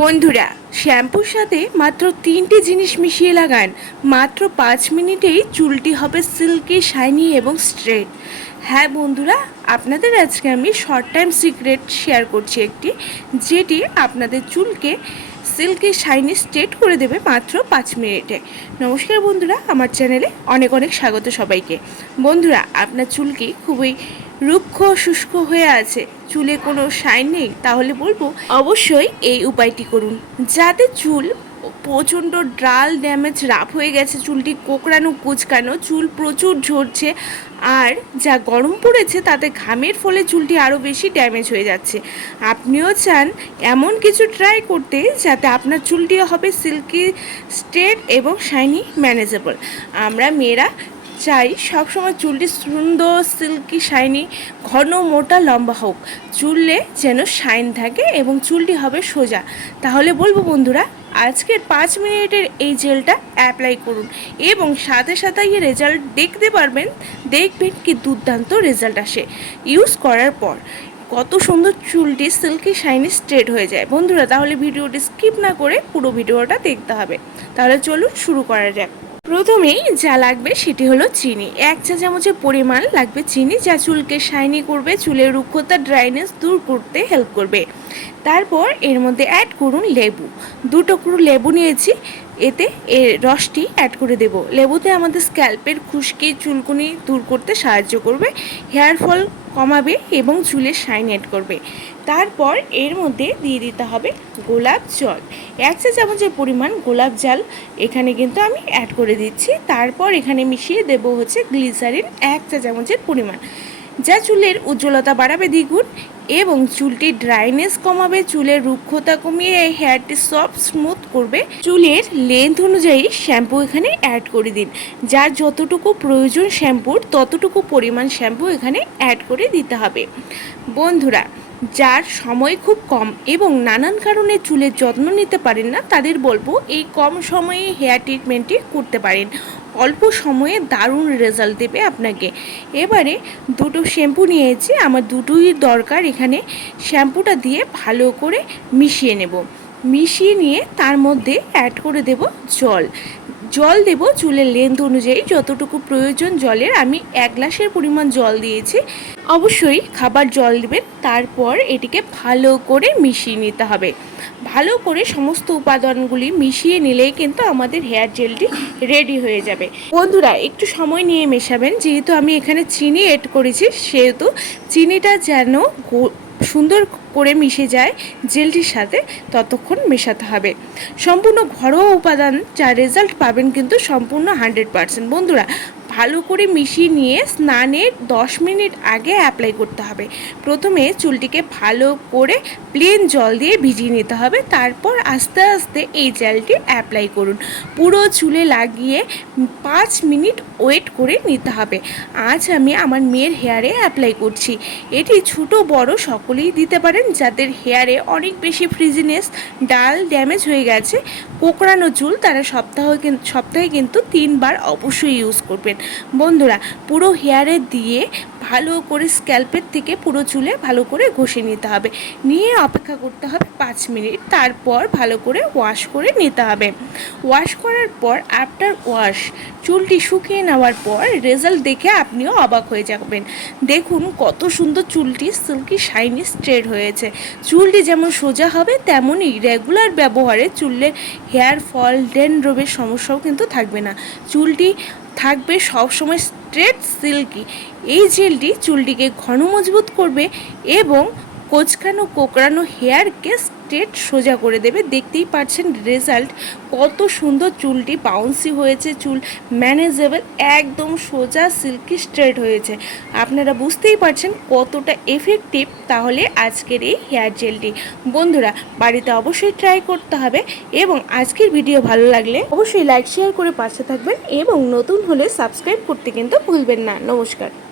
বন্ধুরা, শ্যাম্পুর সাথে মাত্র তিনটি জিনিস মিশিয়ে লাগান। মাত্র পাঁচ মিনিটেই চুলটি হবে সিল্কি, শাইনি এবং স্ট্রেট। হ্যাঁ বন্ধুরা, আপনাদের আজকে আমি শর্ট টাইম সিক্রেট শেয়ার করছি একটি, যেটি আপনাদের চুলকে সিল্কি, শাইনি, স্ট্রেট করে দেবে মাত্র পাঁচ মিনিটে। নমস্কার বন্ধুরা, আমার চ্যানেলে অনেক অনেক স্বাগত সবাইকে। বন্ধুরা, আপনার চুলকি খুবই রুক্ষ শুষ্ক হয়ে আছে। চুলে কোনো শাইন নেই, তাহলে বলব অবশ্যই এই উপায়টি করুন। যাতে চুল প্রচণ্ড ডাল ড্যামেজ রাফ হয়ে গেছে, চুলটি কোকড়ানো, কুচকানো, চুল প্রচুর ঝরছে, আর যা গরম পড়েছে তাতে ঘামের ফলে চুলটি আরও বেশি ড্যামেজ হয়ে যাচ্ছে। আপনিও চান এমন কিছু ট্রাই করতে যাতে আপনার চুলটিও হবে সিল্কি, স্ট্রেট এবং শাইনি ম্যানেজেবল। আমরা মেয়েরা চাই, সবসময় চুলটি সুন্দর সিল্কি শাইনি ঘন, মোটা, লম্বা হোক। চুলে যেন শাইন থাকে এবং চুলটি হবে সোজা। তাহলে বলব বন্ধুরা, আজকের পাঁচ মিনিটের এই জেলটা অ্যাপ্লাই করুন এবং সাথে সাথে এই রেজাল্ট দেখতে পারবেন, দেখবেন কি দুর্দান্ত রেজাল্ট আসে। ইউজ করার পর কত সুন্দর চুলটি সিল্কি শাইনি স্ট্রেট হয়ে যায়। বন্ধুরা, তাহলে ভিডিওটি স্কিপ না করে পুরো ভিডিওটা দেখতে হবে। তাহলে চলুন শুরু করা যাক। প্রথমেই যা লাগবে সেটি হলো চিনি। এক চা চামচের পরিমাণ লাগবে চিনি যা চুলকে শাইনি করবে, চুলের রুক্ষতা, ড্রাইনেস দূর করতে হেল্প করবে। তারপর এর মধ্যে অ্যাড করুন লেবু। দু টুকরো লেবু নিয়েছি, এতে এর রসটি অ্যাড করে দেব। লেবুতে আমাদের স্ক্যাল্পের খুশকি, চুলকুনি দূর করতে সাহায্য করবে, হেয়ার ফল কমাবে এবং চুলের শাইন অ্যাড করবে। তারপর এর মধ্যে দিয়ে দিতে হবে গোলাপ জল। এক চা চামচের পরিমাণ গোলাপ জল এখানে কিন্তু আমি অ্যাড করে দিচ্ছি। তারপর এখানে মিশিয়ে দেব হচ্ছে গ্লিসারিন এক চা চামচের পরিমাণ। যা চুলের উজ্জ্বলতা বাড়াবে দ্বিগুণ। এবং চুলটি ড্রাইনেস কমাবে, চুলের রুক্ষতা কমিয়ে এই হেয়ারটি সফট স্মুথ করবে। চুলের লেন্থ অনুযায়ী শ্যাম্পু এখানে অ্যাড করে দিন। যার যতটুকু প্রয়োজন শ্যাম্পুর ততটুকু পরিমাণ শ্যাম্পু এখানে অ্যাড করে দিতে হবে। বন্ধুরা, যার সময় খুব কম এবং নানান কারণে চুলের যত্ন নিতে পারেন না, তাদের বলব এই কম সময়ে হেয়ার ট্রিটমেন্টটি করতে পারেন। অল্প সময়ে দারুণ রেজাল্ট দেবে আপনাকে। এবারে দুটো শ্যাম্পু নিয়েছি, আমার দুটোই দরকার। এখানে শ্যাম্পুটা দিয়ে ভালো করে মিশিয়ে নেব। মিশিয়ে নিয়ে তার মধ্যে অ্যাড করে দেব জল। জল দেব চুলের লেন্থ অনুযায়ী। যতটুকু প্রয়োজন জলের, আমি এক গ্লাসের পরিমাণ জল দিয়েছি। অবশ্যই খাবার জল দেবেন, তারপর এটিকে ভালো করে মিশিয়ে নিতে হবে। ভালো করে সমস্ত উপাদানগুলি মিশিয়ে নিলেই কিন্তু আমাদের হেয়ার জেলটি রেডি হয়ে যাবে। বন্ধুরা, একটু সময় নিয়ে মেশাবেন। যেহেতু আমি এখানে চিনি এড করেছি, সেহেতু চিনিটা যেন সুন্দর করে মিশে যায় জেলটির সাথে, ততক্ষণ মেশাতে হবে। সম্পূর্ণ ঘরোয়া উপাদান, যা রেজাল্ট পাবেন কিন্তু সম্পূর্ণ হান্ড্রেড পারসেন্ট বন্ধুরা ভালো করে মিশিয়ে নিয়ে স্নানের দশ মিনিট আগে অ্যাপ্লাই করতে হবে। প্রথমে চুলটিকে ভালো করে প্লেন জল দিয়ে ভিজিয়ে নিতে হবে। তারপর আস্তে আস্তে এই জেলটি অ্যাপ্লাই করুন। পুরো চুলে লাগিয়ে পাঁচ মিনিট ওয়েট করে নিতে হবে। আজ আমি আমার মেয়ের হেয়ারে অ্যাপ্লাই করছি। এটি ছোট, বড় সকলেই দিতে পারেন যাদের হেয়ারে অনেক বেশি ফ্রিজিনেস ডাল ড্যামেজ হয়ে গেছে। কোকড়ানো চুল তারা সপ্তাহ সপ্তাহে কিন্তু তিনবার অবশ্যই ইউজ করবেন। বন্ধুরা পুরো হেয়ারে দিয়ে ভালো করে স্ক্যাল্পের থেকে পুরো চুলে ভালো করে ঘষে নিতে হবে। নিয়ে অপেক্ষা করতে হবে পাঁচ মিনিট। তারপর ভালো করে ওয়াশ করে নিতে হবে। ওয়াশ করার পর আফটার ওয়াশ চুলটি শুকিয়ে নেওয়ার পর রেজাল্ট দেখে আপনিও অবাক হয়ে যাবেন। দেখুন কত সুন্দর চুলটি সিল্কি শাইনি স্ট্রেট হয়েছে। চুলটি যেমন সোজা হবে, তেমনই রেগুলার ব্যবহারে চুলের হেয়ার ফল ডেনড্রবের সমস্যাও কিন্তু থাকবে না। চুলটি থাকবে সবসময় স্ট্রেট সিল্কি এই জেলটি চুলটিকে ঘন মজবুত করবে এবং কোচকানো কোকড়ানো হেয়ারকে স্ট্রেট সোজা করে দেবে। দেখতেই পাচ্ছেন রেজাল্ট, কত সুন্দর চুলটি বাউন্সি হয়েছে, চুল ম্যানেজেবল একদম সোজা সিল্কি স্ট্রেট হয়েছে। আপনারা বুঝতেই পারছেন কতটা এফেক্টিভ তাহলে আজকের এই হেয়ার জেলটি। বন্ধুরা, বাড়িতে অবশ্যই ট্রাই করতে হবে এবং আজকের ভিডিও ভালো লাগলে অবশ্যই লাইক শেয়ার করে পাশে থাকবেন এবং নতুন হলে সাবস্ক্রাইব করতে কিন্তু ভুলবেন না। নমস্কার।